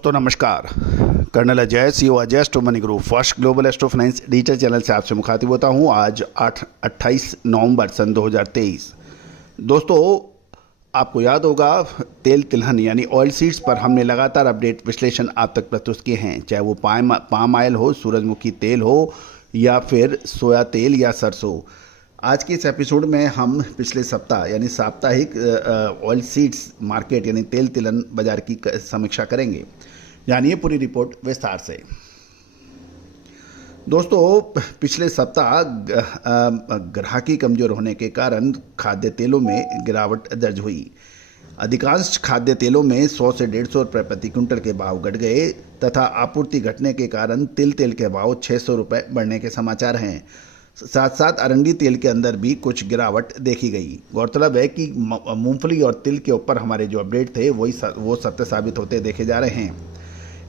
दोस्तों नमस्कार। Colonel Ajay CEO Ajay astro money group first global astro finance digital channel से आपसे मुखातिब होता हूं। आज 28 नवंबर सन 2023। दोस्तों आपको याद होगा तेल तिलहन यानी ऑयल सीड्स पर हमने लगातार अपडेट विश्लेषण आप तक प्रस्तुत किए हैं, चाहे वो पाम ऑयल हो, सूरजमुखी तेल हो या फिर सोया तेल या सरसों। आज के इस एपिसोड में हम पिछले सप्ताह यानी साप्ताहिक ऑयल सीड्स मार्केट यानी तेल तिलहन बाजार की समीक्षा करेंगे। जानिए पूरी रिपोर्ट विस्तार से। दोस्तों पिछले सप्ताह ग्राहकी कमजोर होने के कारण खाद्य तेलों में गिरावट दर्ज हुई। अधिकांश खाद्य तेलों में 100 से 150 रुपये प्रति क्विंटल के भाव घट गए तथा आपूर्ति घटने के कारण तिल तेल के भाव 600 रुपये बढ़ने के समाचार हैं। साथ साथ अरंडी तेल के अंदर भी कुछ गिरावट देखी गई। गौरतलब है कि मूंगफली और तिल के ऊपर हमारे जो अपडेट थे वो सत्य साबित होते देखे जा रहे हैं।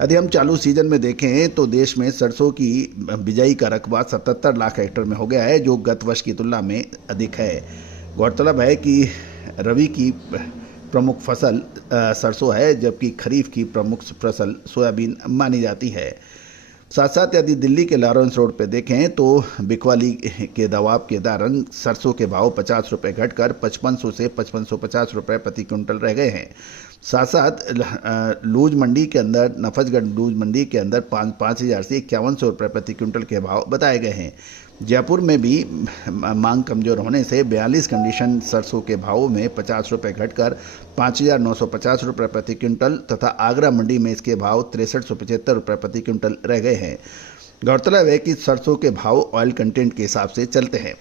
यदि हम चालू सीजन में देखें तो देश में सरसों की बिजाई का रकबा 77 लाख हेक्टेयर में हो गया है, जो गत वर्ष की तुलना में अधिक है। गौरतलब है कि रबी की प्रमुख फसल सरसों है, जबकि खरीफ की प्रमुख फसल सोयाबीन मानी जाती है। साथ साथ यदि दिल्ली के लॉरेंस रोड पर देखें तो बिकवाली के दबाव के दौरान सरसों के भाव 50 रुपये घटकर 5500 से 5550 रुपये प्रति क्विंटल रह गए हैं। साथ साथ लूज मंडी के अंदर नफजगढ़ लूज मंडी के अंदर 5,000 से 5100 रुपये प्रति क्विंटल के भाव बताए गए हैं। जयपुर में भी मांग कमजोर होने से 42 कंडीशन सरसों के भावों में 50 रुपये घटकर 5,950 रुपये प्रति क्विंटल तथा आगरा मंडी में इसके भाव 6375 रुपये प्रति क्विंटल रह गए हैं। गौरतलब है कि सरसों के भाव ऑयल कंटेंट के हिसाब से चलते हैं।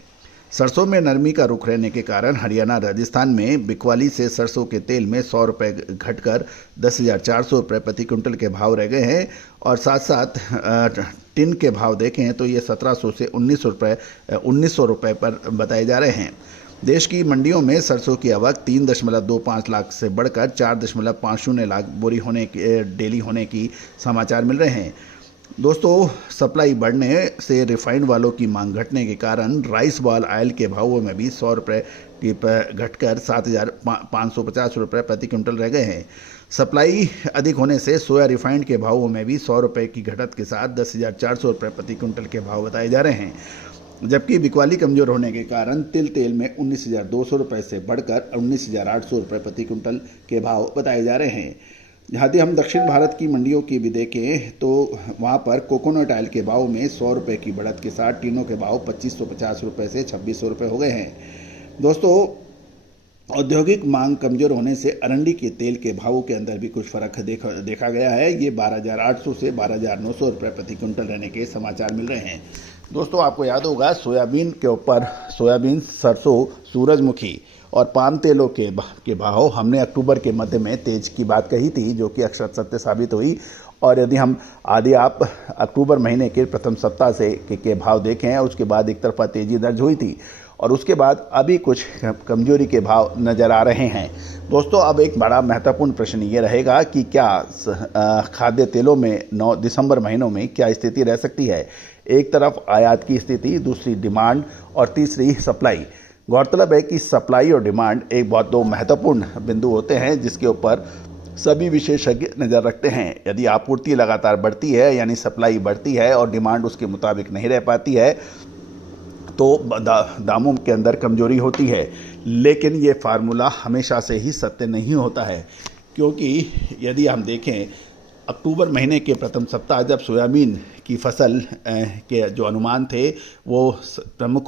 सरसों में नरमी का रुख रहने के कारण हरियाणा राजस्थान में बिकवाली से सरसों के तेल में 100 रुपये घटकर 10,400 रुपये प्रति क्विंटल के भाव रह गए हैं और साथ साथ टिन के भाव देखें तो ये 1700 से 1900 रुपये पर बताए जा रहे हैं। देश की मंडियों में सरसों की आवक 3.25 लाख से बढ़कर 4.50 लाख बोरी डेली होने की समाचार मिल रहे हैं। दोस्तों रुपये बढ़ने से रिफाइंड वालों की मांग घटने के कारण राइस बॉल ऑयल के भावों में भी 100 रुपये की घटकर 7,550 रुपये प्रति क्विंटल रह गए हैं। सप्लाई अधिक होने से सोया रिफाइंड के भावों में भी 100 रुपये की घटत के साथ 10,400 रुपये प्रति क्विंटल के भाव बताए जा रहे हैं। जबकि बिकवाली कमजोर होने के कारण तिल तेल में 19,200 रुपये से बढ़कर 19,800 रुपये प्रति क्विंटल के भाव बताए जा रहे हैं। यदि हम दक्षिण भारत की मंडियों की भी देखें तो वहां पर कोकोनट ऑयल के भाव में 100 रुपये की बढ़त के साथ टीनों के भाव 2,550 रुपये से 2,600 रुपये हो गए हैं। दोस्तों औद्योगिक मांग कमजोर होने से अरंडी के तेल के भावों के अंदर भी कुछ फर्क देखा गया है। ये 12,800 से 12,900 रुपये प्रति क्विंटल रहने के समाचार मिल रहे हैं। दोस्तों आपको याद होगा सोयाबीन के ऊपर सोयाबीन, सरसों, सूरजमुखी और पाम तेलों के भाव हमने अक्टूबर के मध्य में तेज की बात कही थी, जो कि अक्षर सत्य साबित हुई। और यदि हम आप अक्टूबर महीने के प्रथम सप्ताह से के भाव देखें, उसके बाद एक तरफा तेजी दर्ज हुई थी और उसके बाद अभी कुछ कमजोरी के भाव नज़र आ रहे हैं। दोस्तों अब एक बड़ा महत्वपूर्ण प्रश्न ये रहेगा कि क्या खाद्य तेलों में 9 दिसंबर महीनों में क्या स्थिति रह सकती है। एक तरफ आयात की स्थिति, दूसरी डिमांड और तीसरी सप्लाई। गौरतलब है कि सप्लाई और डिमांड दो महत्वपूर्ण बिंदु होते हैं जिसके ऊपर सभी विशेषज्ञ नज़र रखते हैं। यदि आपूर्ति लगातार बढ़ती है यानी सप्लाई बढ़ती है और डिमांड उसके मुताबिक नहीं रह पाती है तो दामों के अंदर कमजोरी होती है। लेकिन ये फार्मूला हमेशा से ही सत्य नहीं होता है, क्योंकि यदि हम देखें अक्टूबर महीने के प्रथम सप्ताह जब सोयाबीन की फसल के जो अनुमान थे वो प्रमुख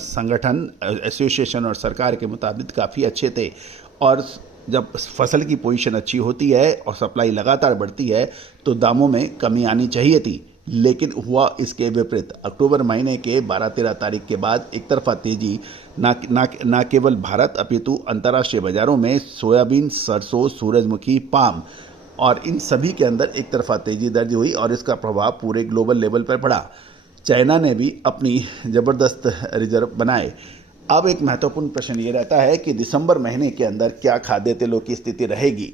संगठन, एसोसिएशन और सरकार के मुताबिक काफ़ी अच्छे थे और जब फसल की पोजीशन अच्छी होती है और सप्लाई लगातार बढ़ती है तो दामों में कमी आनी चाहिए थी। लेकिन हुआ इसके विपरीत। अक्टूबर महीने के 12-13 तारीख के बाद एक तरफा तेजी न केवल भारत अपितु अंतर्राष्ट्रीय बाजारों में सोयाबीन, सरसों, सूरजमुखी, पाम और इन सभी के अंदर एक तरफा तेजी दर्ज हुई और इसका प्रभाव पूरे ग्लोबल लेवल पर पड़ा। चाइना ने भी अपनी ज़बरदस्त रिजर्व बनाए। अब एक महत्वपूर्ण प्रश्न ये रहता है कि दिसंबर महीने के अंदर क्या खाद्य तेलों की स्थिति रहेगी,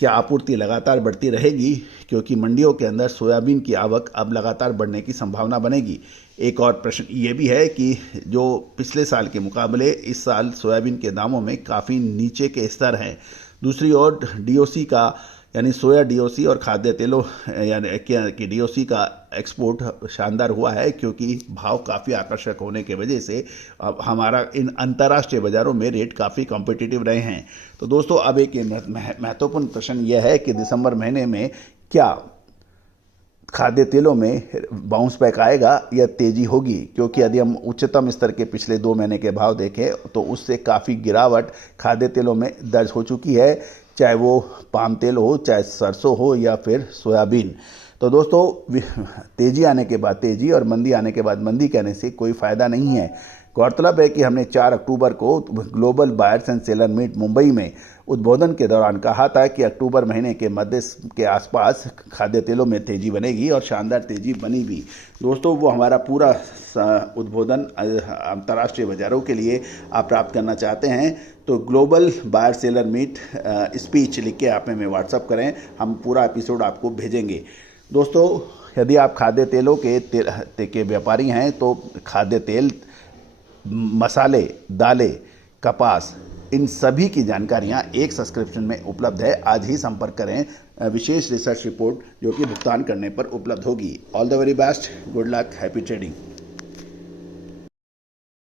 क्या आपूर्ति लगातार बढ़ती रहेगी, क्योंकि मंडियों के अंदर सोयाबीन की आवक अब लगातार बढ़ने की संभावना बनेगी। एक और प्रश्न ये भी है कि जो पिछले साल के मुकाबले इस साल सोयाबीन के दामों में काफ़ी नीचे के स्तर हैं। दूसरी ओर डीओसी का यानी सोया डीओसी और खाद्य तेलों यानी कि डीओसी का एक्सपोर्ट शानदार हुआ है, क्योंकि भाव काफ़ी आकर्षक होने के वजह से अब हमारा इन अंतर्राष्ट्रीय बाज़ारों में रेट काफ़ी कॉम्पिटिटिव रहे हैं। तो दोस्तों, अब एक महत्वपूर्ण प्रश्न यह है कि दिसंबर महीने में क्या खाद्य तेलों में बाउंस बैक आएगा या तेज़ी होगी, क्योंकि यदि हम उच्चतम स्तर के पिछले 2 महीने के भाव देखें तो उससे काफ़ी गिरावट खाद्य तेलों में दर्ज हो चुकी है, चाहे वो पाम तेल हो, चाहे सरसों हो या फिर सोयाबीन। तो दोस्तों, तेज़ी आने के बाद तेज़ी और मंदी आने के बाद मंदी कहने से कोई फ़ायदा नहीं है। गौरतलब है कि हमने 4 अक्टूबर को global buyers and seller meet Mumbai में उद्बोधन के दौरान कहा था कि अक्टूबर महीने के मध्य के आसपास खाद्य तेलों में तेज़ी बनेगी और शानदार तेज़ी बनी भी। दोस्तों, वो हमारा पूरा उद्बोधन अंतर्राष्ट्रीय बाज़ारों के लिए आप प्राप्त करना चाहते हैं तो global buyer seller meet speech लिख के आप हमें व्हाट्सअप करें, हम पूरा एपिसोड आपको भेजेंगे। दोस्तों, यदि आप खाद्य तेलों के व्यापारी हैं तो खाद्य तेल, मसाले, दालें, कपास, इन सभी की जानकारियां एक सब्सक्रिप्शन में उपलब्ध है। आज ही संपर्क करें विशेष रिसर्च रिपोर्ट जो कि भुगतान करने पर उपलब्ध होगी। All the very best, good luck, happy trading.